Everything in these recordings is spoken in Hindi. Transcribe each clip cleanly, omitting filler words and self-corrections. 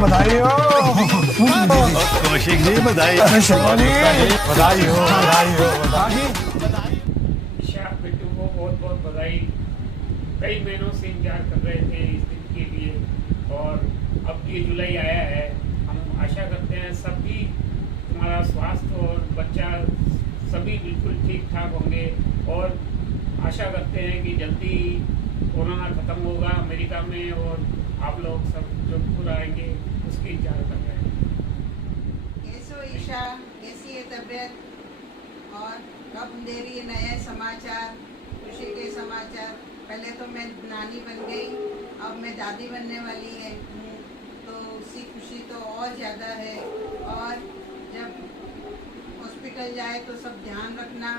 बधाई हो कौशिक जी, बधाई। बधाई हो, बधाई हो, बधाई। ईशा बिट्टू को बहुत बहुत बधाई। कई महीनों से इंतजार कर रहे थे इस दिन के लिए, और अब ये जुलाई आया है। हम आशा करते हैं सभी तुम्हारा स्वास्थ्य और बच्चा सभी बिल्कुल ठीक ठाक होंगे, और आशा करते हैं कि जल्दी कोरोना ख़त्म होगा अमेरिका में, और आप लोग सब जोधपुर आएंगे उसकी इंतजार कर रहे हैं। कैसो ईशा, कैसी है तबीयत, और कब दे रही है नए समाचार, खुशी के समाचार? पहले तो मैं नानी बन गई, अब मैं दादी बनने वाली है, तो उसकी खुशी तो और ज़्यादा है। और जब हॉस्पिटल जाए तो सब ध्यान रखना।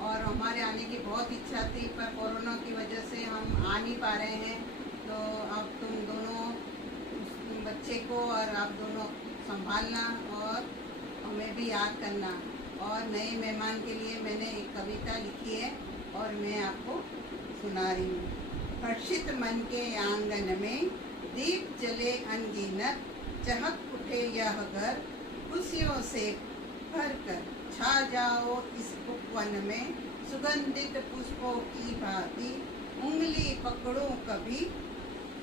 और हमारे आने की बहुत इच्छा थी, पर कोरोना की वजह से हम आ नहीं पा रहे हैं, तो अब तुम दोनों बच्चे को और आप दोनों संभालना और हमें भी याद करना। और नए मेहमान के लिए मैंने एक कविता लिखी है और मैं आपको सुना रही हूँ। हर्षित मन के आंगन में दीप जले अनगिनत, चहक उठे यह घर खुशियों से भर कर। छा जाओ इस उपवन में सुगंधित पुष्पों की भांति, उंगली पकड़ो कभी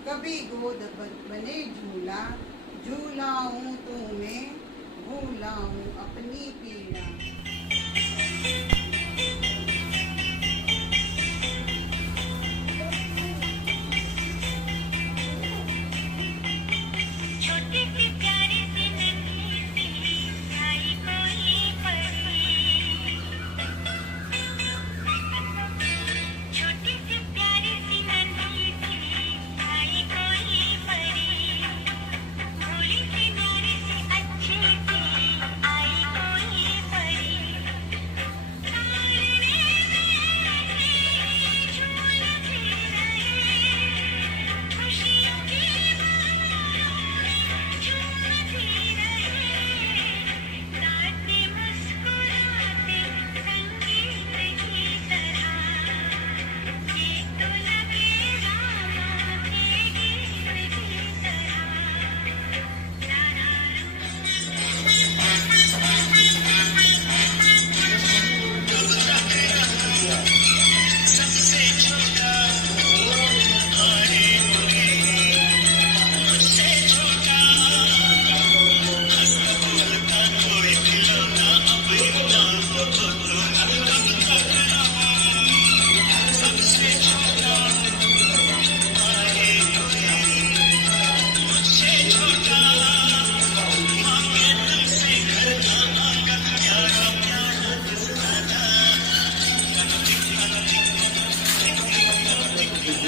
कभी गोद बने झूला, झूलाऊं तुम्हें भूलाऊं अपनी पीड़ा।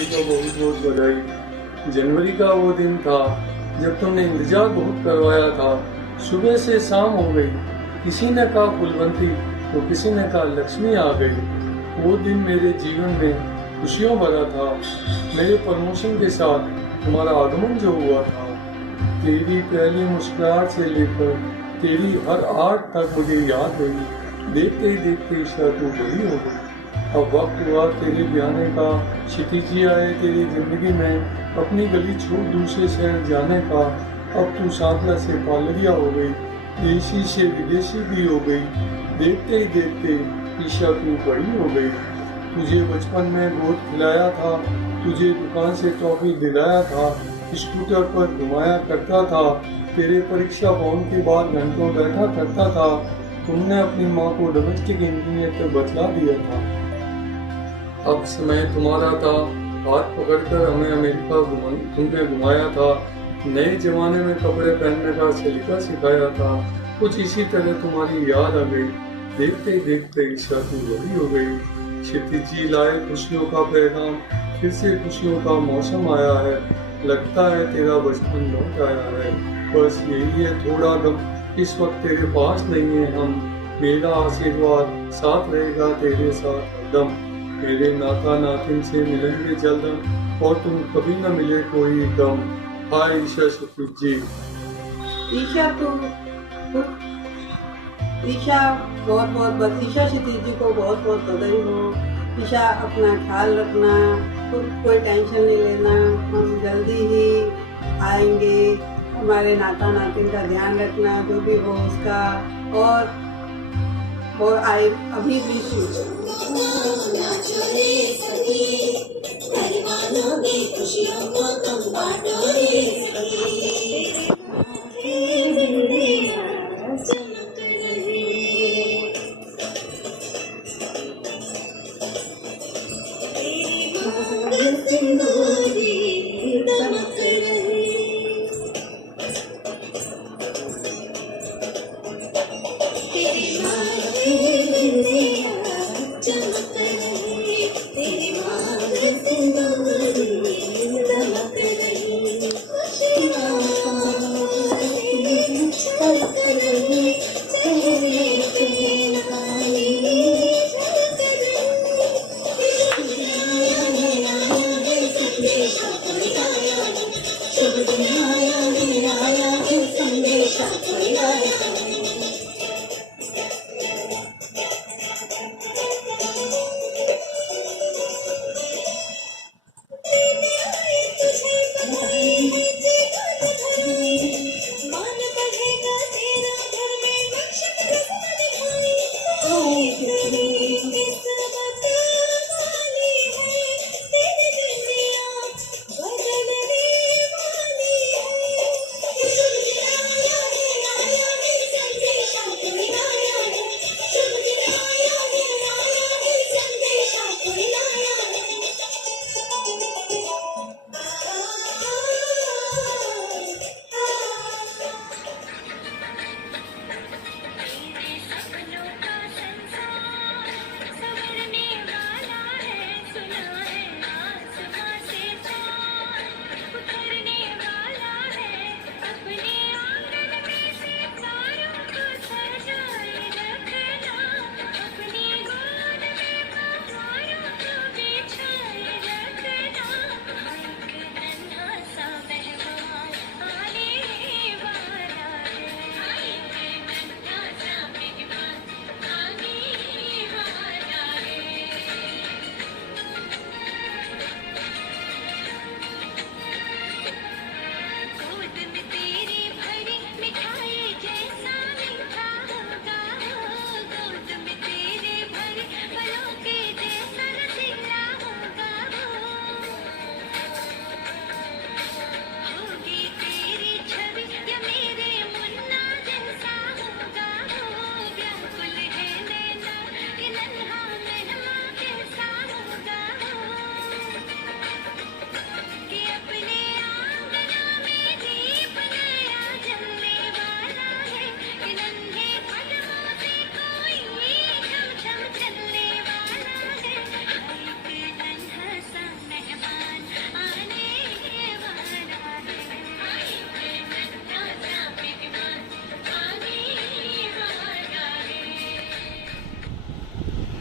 को बहुत बहुत बधाई। जनवरी का वो दिन था जब तुमने इंतजार बहुत करवाया था। सुबह से शाम हो गई, किसी ने कहा फुलवंती तो किसी ने कहा लक्ष्मी आ गई। वो दिन मेरे जीवन में खुशियों भरा था। मेरे प्रमोशन के साथ तुम्हारा आगमन जो हुआ था, तेरी पहली मुस्कुराहट से लेकर तेरी हर आर्ट तक मुझे याद रही। देखते ही देखते ईशा तू बड़ी हो गई। अब वक्त हुआ तेरे ब्याने का। क्षितिजी आए तेरी जिंदगी में, अपनी गली छोड़ दूसरे शहर जाने का। अब तू सांतला से पालरिया हो गई, देशी से विदेशी भी हो गई। देखते ही देखते ईशा तू बड़ी हो गई। तुझे बचपन में गोद खिलाया था, तुझे दुकान से टॉफी दिलाया था, स्कूटर पर घुमाया करता था, तेरे परीक्षा भवन के बाद घंटों बैठा करता था। तुमने अपनी माँ को डोमेस्टिक इंजीनियर तक बतला दिया था। अब समय तुम्हारा था, हाथ पकड़कर हमें अमेरिका तुमने घुमाया था। नए जमाने में कपड़े पहनने का सलीका सिखाया था। कुछ इसी तरह तुम्हारी याद आ गई। देखते ही देखते ईशा तू बड़ी हो गई। क्षितिजी लाए खुशियों का पैगाम, फिर से खुशियों का मौसम आया है। लगता है तेरा बचपन लौट आया है। बस यही है थोड़ा गम, इस वक्त तेरे पास नहीं है हम। मेरा आशीर्वाद साथ रहेगा तेरे साथ हरदम। मेरे नाता नातिन से मिलेंगे जल्द हम, और तुम कभी न मिले कोई गम। हाय ईशा क्षितिजी। ईशा बहुत बहुत बस ईशा क्षितिजी को बहुत बहुत बधाई हो। ईशा अपना ख्याल रखना, खुद कोई टेंशन नहीं लेना। हम जल्दी ही आएंगे, हमारे नाता नातिन का ध्यान रखना, जो भी हो उसका, और वो आए अभी भी खुशियों को तुम बांटो रे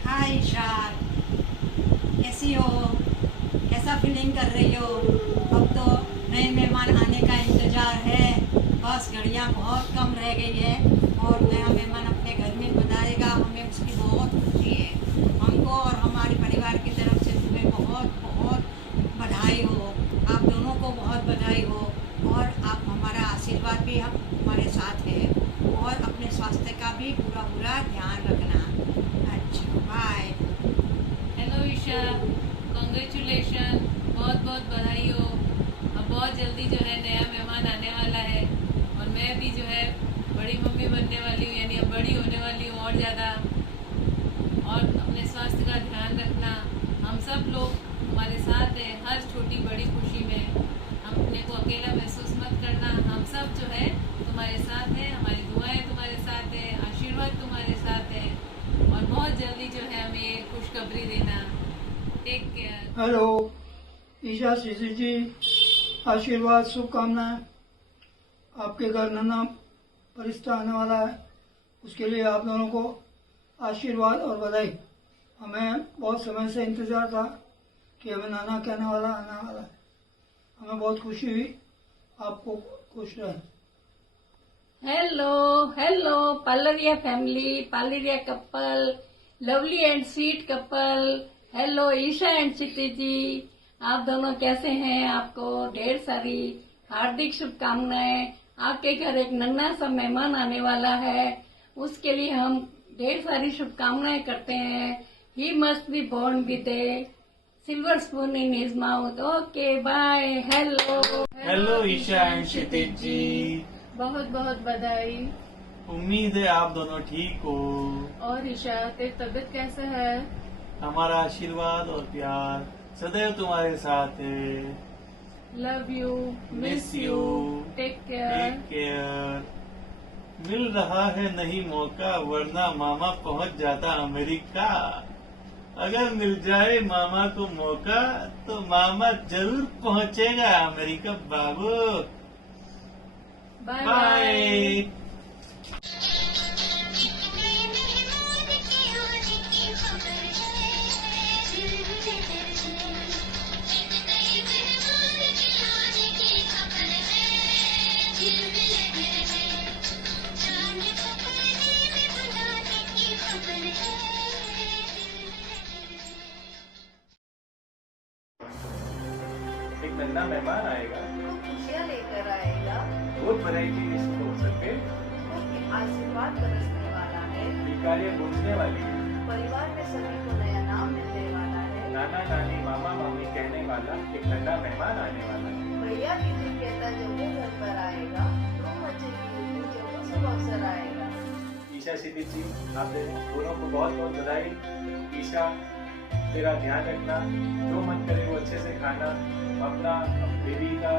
हाय ईशान, कैसी हो? कैसा फीलिंग कर रही हो? अब तो नए मेहमान आने का इंतज़ार है, बस घड़ियाँ बहुत कम रह गई है और नया मेहमान अपने घर में पधारेगा। हमें उसकी बहुत खुशी है। हमको और हमारे परिवार की तरफ से तुम्हें बहुत बहुत बधाई हो। आप दोनों को बहुत बधाई हो और आप हमारा आशीर्वाद भी हम हमारे साथ है और अपने स्वास्थ्य का भी पूरा ध्यान रखना। अच्छा, बाय। हेलो ईशा, कॉन्ग्रेचुलेशन, बहुत बहुत बधाई हो। अब बहुत जल्दी जो है नया मेहमान आने वाला है और मैं भी जो है बड़ी मम्मी बनने वाली हूँ, यानी अब बड़ी होने वाली हूँ और ज़्यादा। और अपने स्वास्थ्य का ध्यान रखना। हम सब लोग हमारे साथ हैं हर छोटी बड़ी खुशी में। हम अपने को अकेला महसूस मत करना। हम सब जो है तुम्हारे साथ हैं, हमारी दुआएं तुम्हारे साथ हैं, आशीर्वाद तुम्हारे साथ है और बहुत जल्दी जो है हमें खुशखबरी देना। Take care. हेलो ईशा सीसी जी, आशीर्वाद शुभकामनाएं। आपके घर नाना फरिश्ता आने वाला है, उसके लिए आप दोनों को आशीर्वाद और बधाई। हमें बहुत समय से इंतजार था कि हमें नाना कहने वाला आने वाला है। हमें बहुत खुशी हुई। आपको खुश रहें। Hello Palariya family, Palariya couple, lovely and sweet couple. Hello Isha and Kshiti ji, आप दोनों कैसे हैं? आपको ढेर सारी हार्दिक शुभकामनाएं। आपके घर एक नन्हा सा मेहमान आने वाला है, उसके लिए हम ढेर सारी शुभकामनाएं करते हैं। He must be born with a silver spoon in his mouth. Okay bye. Hello Isha and Kshitij ji, बहुत बहुत बधाई। उम्मीद है आप दोनों ठीक हो। और ईशा, तेरी तबीयत कैसा है? हमारा आशीर्वाद और प्यार सदैव तुम्हारे साथ है। Love you, miss you, take care. Take care. मिल रहा है नहीं मौका, वरना मामा पहुंच जाता अमेरिका। अगर मिल जाए मामा को मौका तो मामा जरूर पहुंचेगा अमेरिका बाबू। Bye bye. एक नन्हा मेहमान आएगा, खुशियाँ लेकर आएगा, बहुत वैरायटी इसको सकते, आशीर्वाद बरसने वाला है, भिखारियाँ गूंजने वाली है, परिवार में सभी को नया नाम मिलने वाला है, नाना नानी मामा मामी कहने वाला एक नन्हा मेहमान आने वाला है। भैया दीदी कहता जब वो घर पर आएगा तो मचेगी जब वो सब अवसर आएगा। ईशा क्षितिज जी, आप दोनों को बहुत बहुत बधाई। ईशा, तेरा ध्यान रखना, जो मन करे वो अच्छे से खाना, अपना बेबी का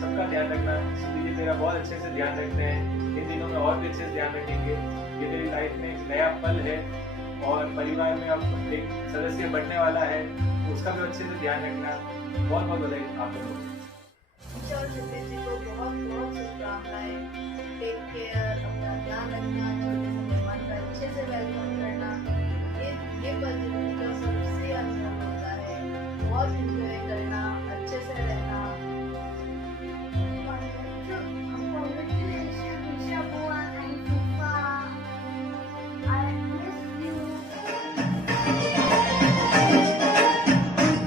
सबका ध्यान रखना। क्षितिज जी तेरा बहुत अच्छे से ध्यान रखते हैं, इन दिनों में और भी अच्छे से ध्यान रखेंगे। ये तेरी लाइफ में एक नया पल है और परिवार में अब एक सदस्य बढ़ने वाला है, उसका भी अच्छे से ध्यान रखना। बहुत बहुत बधाई आप लोगों को। ईशा और क्षितिज जी को बहुत बहुत शुभकामनाएं। टेक केयर, अपना ध्यान रखना, छोटे से मेहमान का अच्छे से वेलकम करना। ये पल जिंदगी का सबसे अनमोल होता है। बहुत एंजॉय करना, अच्छे से रहना।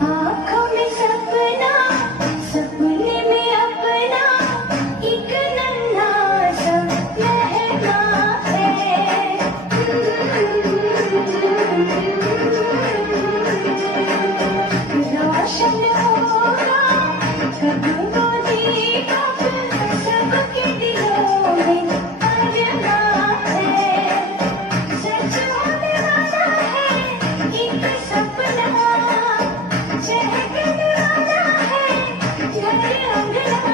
आँखों में सपना, सपने में अपना एक नन्हा सा मेहमान है। रोशन होगा सबको देखा, सबके दिलों में अरमा है। सच होने वाला है एक सपना, चहकने वाला है घर अंगना।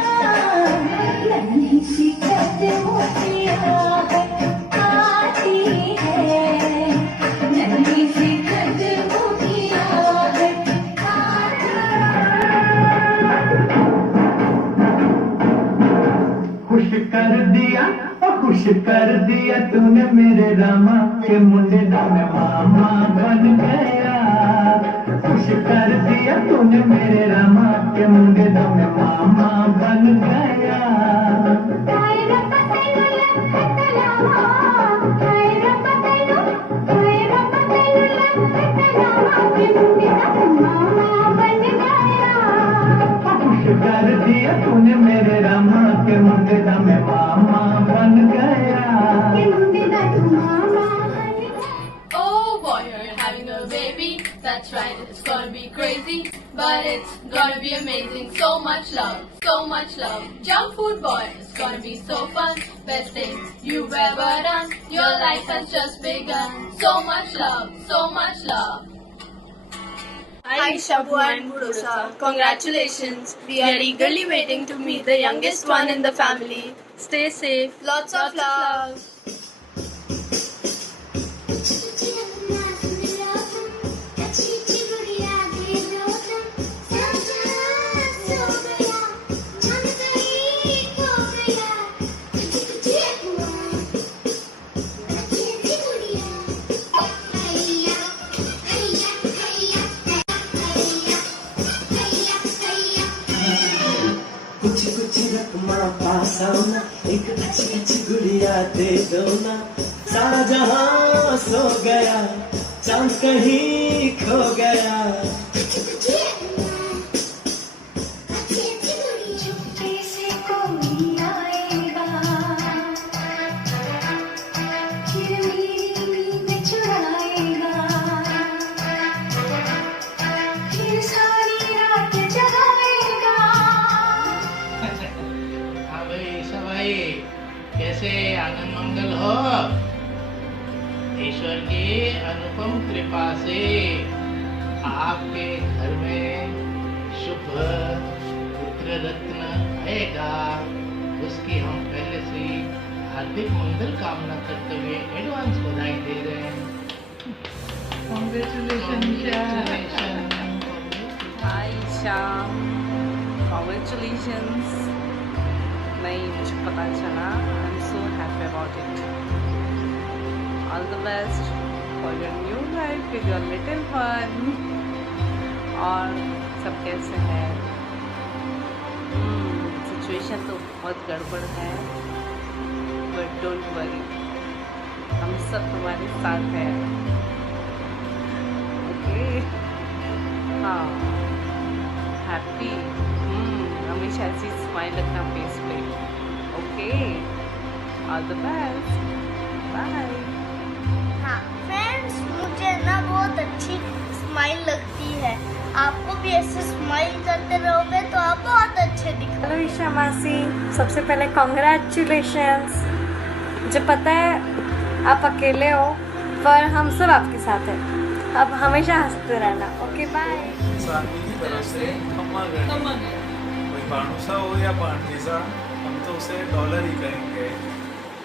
नन्ही सी कदमों की आहट आती है, नन्ही सी कदमों की आहट खुश कर दिया तूने मेरे रामा के मुंडे दा में मामा बन गया। खुश कर दिया तूने मेरे रामा के मुंडे दा में मामा बन गया। खुश कर दिया तूने मेरे रामा के मुंडे दा में मामा बन गया। Oh boy, you're having a baby. That's right, it's gonna be crazy, but it's gonna be amazing. So much love, so much love. Junk food boy, it's gonna be so fun. Best thing you've ever done. Your life has just begun. So much love, so much love. Hi Shabu and Burosa. Congratulations. We are eagerly waiting to meet the youngest one in the family. Stay safe. Lots of love. कुछ कुछ रकमा पास आओ ना, एक अच्छी अच्छी गुड़िया दे दो ना। सारा जहां सो गया, चांद कहीं खो गया। चुपके से कोई आएगा, कैसे आनंद मंगल हो? ईश्वर की अनुपम कृपा से आपके घर में शुभ पुत्र रत्न आएगा, उसकी हम पहले से ही हार्दिक मंगल कामना करते हुए एडवांस बधाई दे रहे हैं। हाय ईशा, कॉन्ग्रेचुलेशंस। नहीं, मुझे पता चला। I am so happy about it. All the best for your new life with your little one. और सब कैसे है? सिचुएशन तो बहुत गड़बड़ है, बट डोंट वरी, हम सब तुम्हारे साथ हैं। ओके? हाँ, हैप्पी, हमेशा ऐसी स्माइल रखना फेस पे। Okay, all the best, bye. हाँ फ्रेंड्स, मुझे ना बहुत अच्छी स्माइल लगती है। आपको भी ऐसे स्माइल करते रहोगे तो आप बहुत अच्छे दिखोगे। हेलो ईशा मासी, सबसे पहले कॉन्ग्रेचुलेशंस। मुझे पता है आप अकेले हो, पर हम सब आपके साथ हैं। अब हमेशा हंसते रहना। Okay, bye. सानवी की तरफ से खम्मा गए, कोई बाणूसा हो या बाणवीसा, हम तो उसे डॉलर ही कहेंगे।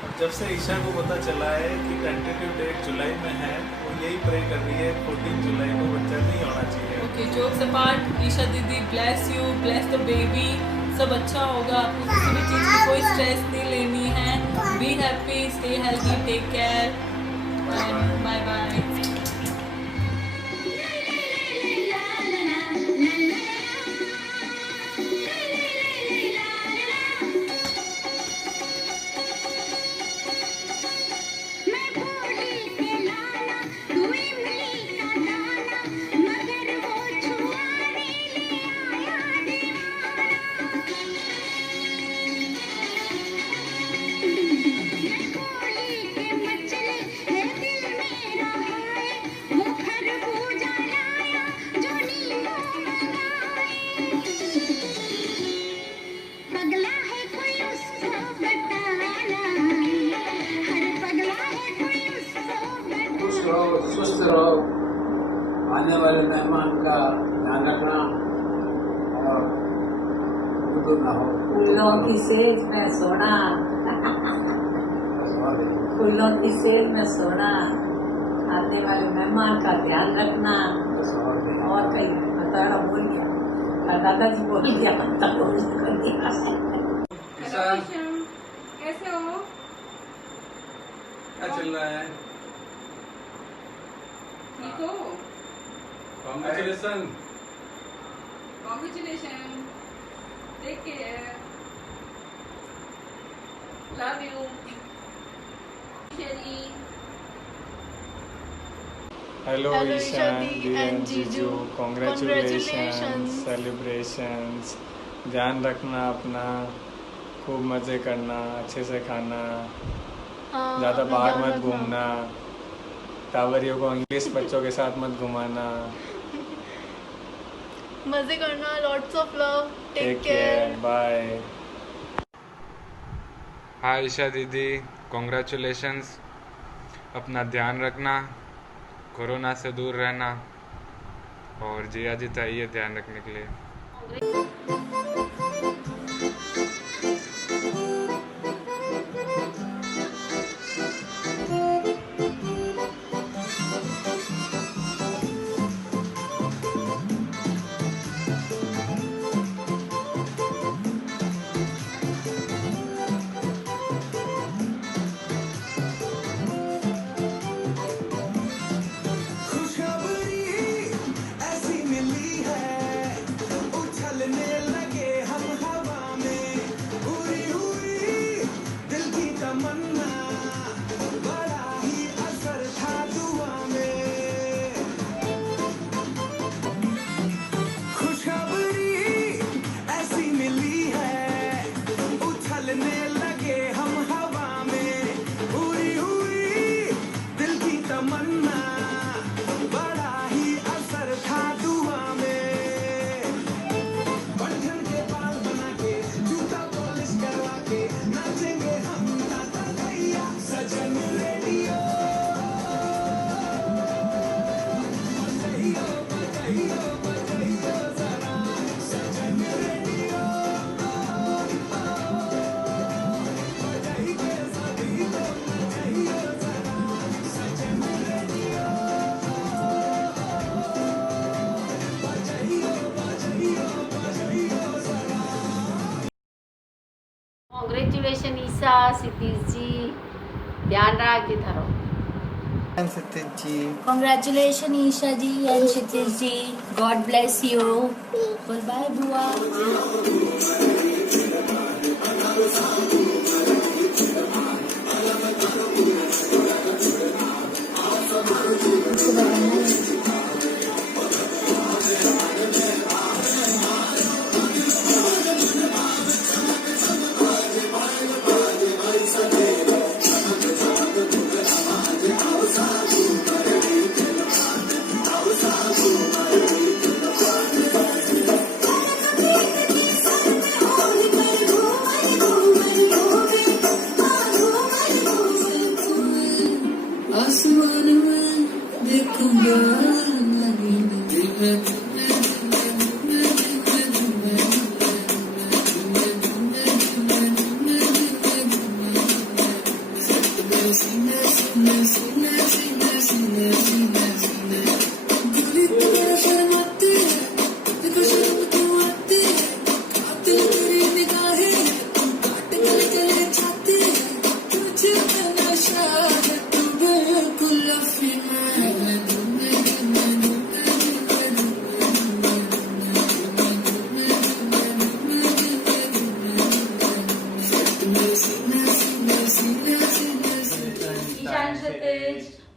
और जब से ईशा को पता चला है कि टेंटेटिव डेट जुलाई में है, वो यही प्रे कर रही है 14 जुलाई को बच्चा नहीं होना चाहिए। ओके, जोक्स अपार्ट, ईशा दीदी bless you, bless the baby, सब अच्छा होगा। आपको किसी भी चीज़ की कोई स्ट्रेस नहीं लेनी है। Be happy, stay healthy, take care, bye bye. स्वस्थ रहो, आने वाले मेहमान का ध्यान रखना और बुजुर्ग ना हो। फूलों की सेज में सोना, फूलों की सेज में सोना, आने वाले मेहमान का ध्यान रखना। और कहीं बताना बोल गया, दादाजी बोल दिया, पत्ता बोल दिया। कैसे हो? क्या चल रहा है? ठीक हो? Congratulations. Congratulations. Take care. Love you. Sherry. Hello Hello, Isha Ishadi and Jiju. Congratulations, Congratulations. Celebrations. ध्यान रखना अपना, खूब मज़े करना, अच्छे से खाना, हाँ, ज़्यादा मैं बाहर ध्यान मत रखना। घूमना, टावरियों को इंग्लिश बच्चों के साथ मत घुमाना। मजे करना, lots of love, take care, bye. Hi Isha दीदी, कॉन्ग्रेचुलेशंस। अपना ध्यान रखना, कोरोना से दूर रहना, और जिया जी चाहिए ध्यान रखने के लिए। ईशा सिद्धीश जी ध्यान रखी थारो Congratulations Isha ji and Kshitiz ji. God bless you. Goodbye Bua.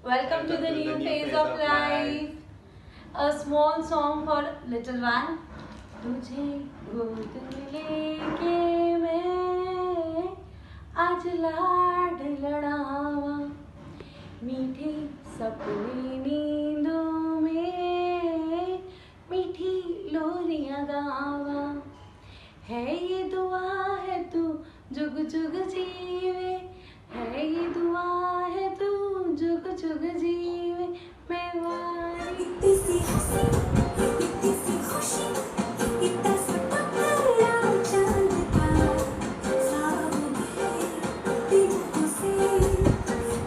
Welcome to the new phase of life. A small song for little one. तुझे गोद में लेके मैं आज लाड लड़ावा, मीठी सपनी नींदों में मीठी लोरियां गावा। है ये दुआ है तू जुग जुग जीवे, है ये दुआ है तू जुग जुग जीवे। मैं वारी इतनी हंसी इतनी खुशी इतना सपना चांद का सामने दिल से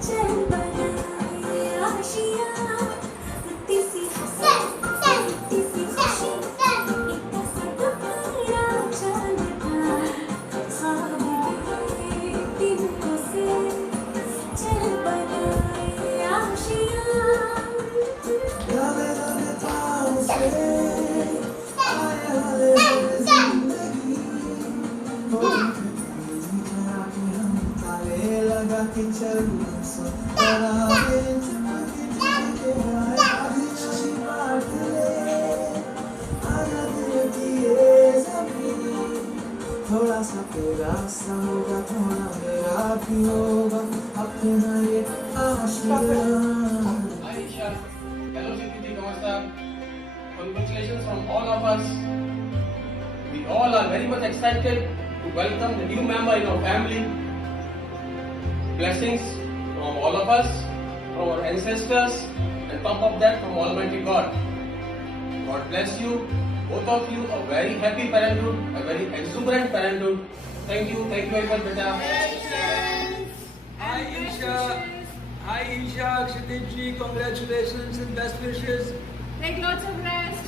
चल बनाए आशियाँ। इतनी हंसी इतनी खुशी इतना सपना चांद का सामने दिल से चल बनाए आशियाँ। थोड़ा सा तेरा सा होगा, थोड़ा मेरा भी होगा, अपना ये Asia. Hello Shikiti, ¿cómo están? Congratulations from all of us. We all are very much excited to welcome the new member in our family. Blessings from all of us, from our ancestors, and top of that from Almighty God. God bless you, both of you, a very happy parenthood, a very exuberant parenthood. Thank you very much, beta. Hi Isha, Kshitiz ji, congratulations and best wishes. Take lots of rest.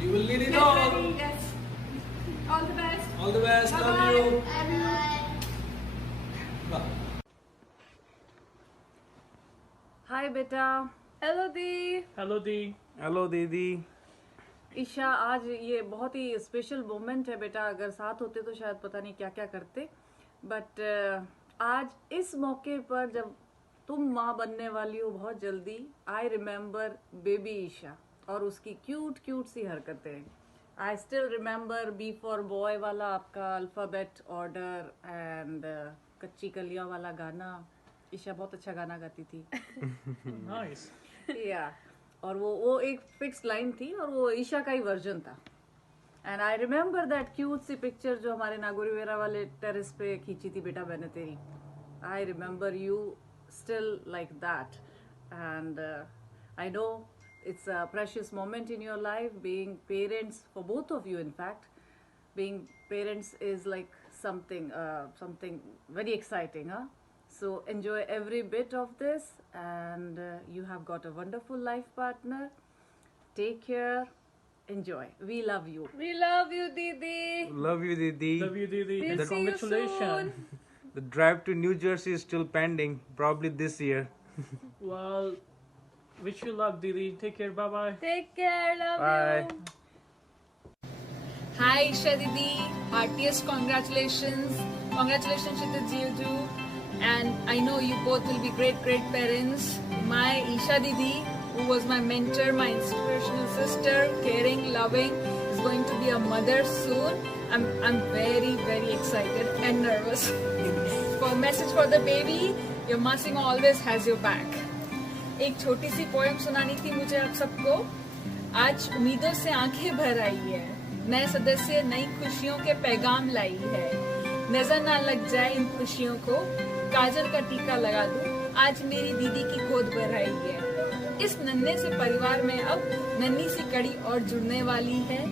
You will need it Get all. ready. Yes. All the best. All the best. Love you. Bye. हाय बेटा। हेलो दी। हेलो दी। हेलो दीदी। ईशा, आज ये बहुत ही स्पेशल मोमेंट है बेटा, अगर साथ होते तो शायद पता नहीं क्या क्या करते, बट आज इस मौके पर जब तुम माँ बनने वाली हो बहुत जल्दी, आई रिमेम्बर बेबी ईशा और उसकी क्यूट क्यूट सी हरकतें। I still remember B for boy वाला आपका अल्फ़ाबेट ऑर्डर एंड कच्ची कलियां वाला गाना। ईशा बहुत अच्छा गाना गाती थी। नाइस। या और वो एक फिक्स लाइन थी और वो ईशा का ही वर्जन था। And I remember that cute सी पिक्चर जो हमारे नागोरीवेरा वाले टेरेस पे खींची थी बेटा मैंने तेरी। I remember you still like that and I know it's a precious moment in your life. Being parents, for both of you in fact, being parents is like something very exciting, huh? So enjoy every bit of this, and you have got a wonderful life partner. Take care, enjoy. We love you. We love you, Didi. Love you, Didi. Love you, Didi. We'll And see you congratulations. soon. The drive to New Jersey is still pending, probably this year. Well, wish you luck, Didi. Take care. Bye bye. Take care. Love Bye. you. Hi Isha Didi, heartiest congratulations. Congratulations to the Jiju. And I know you both will be great parents. My Isha Didi, who was my mentor, my inspirational sister, caring, loving, is going to be a mother soon. I'm very excited and nervous. For message for the baby, your Masima always has your back. एक छोटी सी पोएम सुनानी थी मुझे आप सबको। आज उम्मीदों से आंखें भर आई है, नए सदस्य नई खुशियों के पैगाम लाई है। नजर ना लग जाए इन खुशियों को, काजल का टीका लगा दूं, आज मेरी दीदी की गोद भर आई है। इस नन्हे से परिवार में अब नन्ही सी कड़ी और जुड़ने वाली है।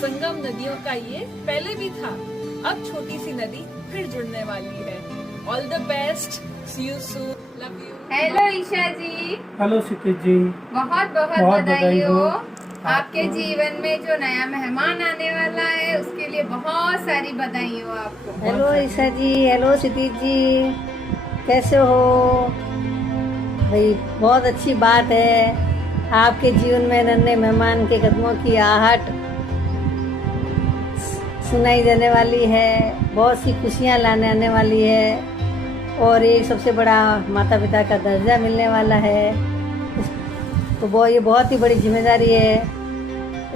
संगम नदियों का ये पहले भी था, अब छोटी सी नदी फिर जुड़ने वाली है। All the best, see you soon, love you. Hello Isha ji, hello Kshitij ji, बहुत बहुत बधाई हो। आपके जीवन में जो नया मेहमान आने वाला है उसके लिए बहुत सारी बधाई हो आपको। हेलो ईशा जी, हेलो क्षितिज जी, कैसे हो भाई? बहुत अच्छी बात है, आपके जीवन में नन्हे मेहमान के कदमों की आहट सुनाई देने वाली है, बहुत सी खुशियाँ लाने आने वाली है और एक सबसे बड़ा माता पिता का दर्जा मिलने वाला है। तो ये बहुत ही बड़ी जिम्मेदारी है,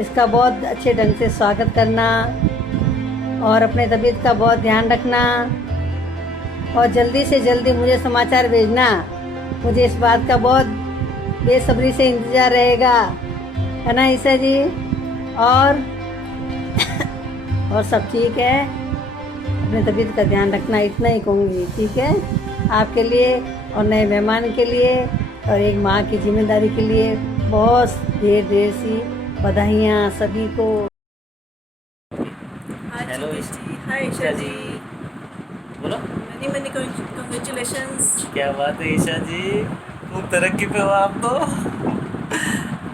इसका बहुत अच्छे ढंग से स्वागत करना और अपने तबीयत का बहुत ध्यान रखना और जल्दी से जल्दी मुझे समाचार भेजना। मुझे इस बात का बहुत बेसब्री से इंतज़ार रहेगा, है ना ईशा जी? और सब ठीक है, अपने तबीयत का ध्यान रखना, इतना ही कहूँगी। ठीक है, आपके लिए और नए मेहमान के लिए और एक माँ की जिम्मेदारी के लिए बहुत ढेर सी बधाइयाँ सभी को। हेलो हाय ईशा जी, बोलो। many congratulations। क्या बात है ईशा जी, खूब तरक्की पे हो आप तो।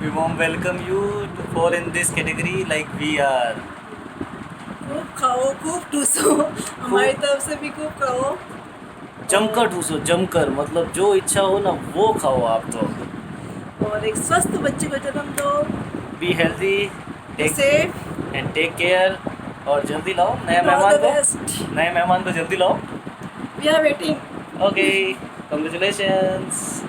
We warm welcome you to fall in this category like we are। खूब खाओ, खूब ठूसो, हमारी तरफ से भी खूब खाओ, जमकर ठूसो, जमकर, मतलब जो इच्छा हो ना वो खाओ आप तो। और एक स्वस्थ बच्चे को जन्म दो। Be healthy, take safe and take care. और जल्दी लाओ नए मेहमान को जल्दी लाओ। We are waiting. Okay, congratulations.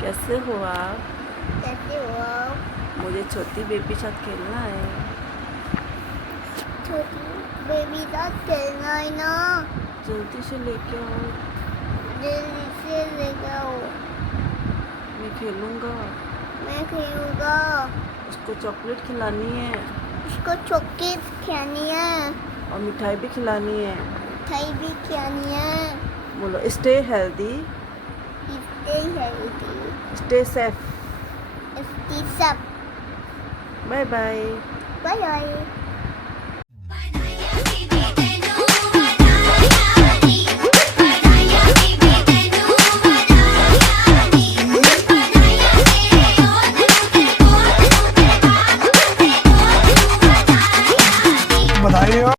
कैसे हो आप? कैसे हो आप? मुझे छोटी बेबी साथ खेलना है। छोटी बेबी साथ खेलना है ना? जल्दी से लेके आओ। जल्दी से लेके आओ। मैं खेलूँगा। मैं खेलूँगा। उसको चॉकलेट खिलानी है। उसको चॉकलेट खिलानी है। और मिठाई भी खिलानी है। मिठाई भी खिलानी है। बोलो stay healthy. Stay healthy. Stay safe. Stay safe. Bye bye. Bye bye.